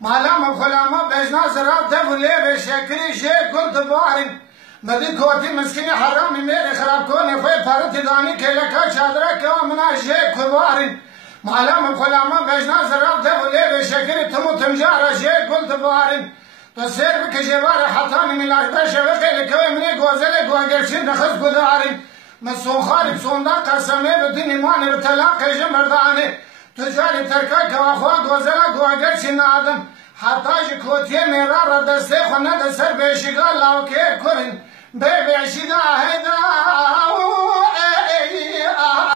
مالام خلاما بجنا زراب تفولي بشكري شيء كنت بارن مدي كوتي مسكين حرامي ميري خراب كوني في فارتي داني كيلكا شادرك ومنا شيء كبارن مالام خلاما بجنا زراب تفولي بشكري تمو تمجارة شيء كنت بارن تصير بك جبار حطاني من العشبة شبكي لكوي مني قوزلك وقرشين نخص قدارن مسون خالب سوندا قسمي بدين إيمان بتلاقي جمرداني تجاري تركك واخوات وزلك وقرشين آدم حتی جکوتی میرا را دسته خونه دسر بیشگاه لاوکه کرن بی بیشگاه هیدا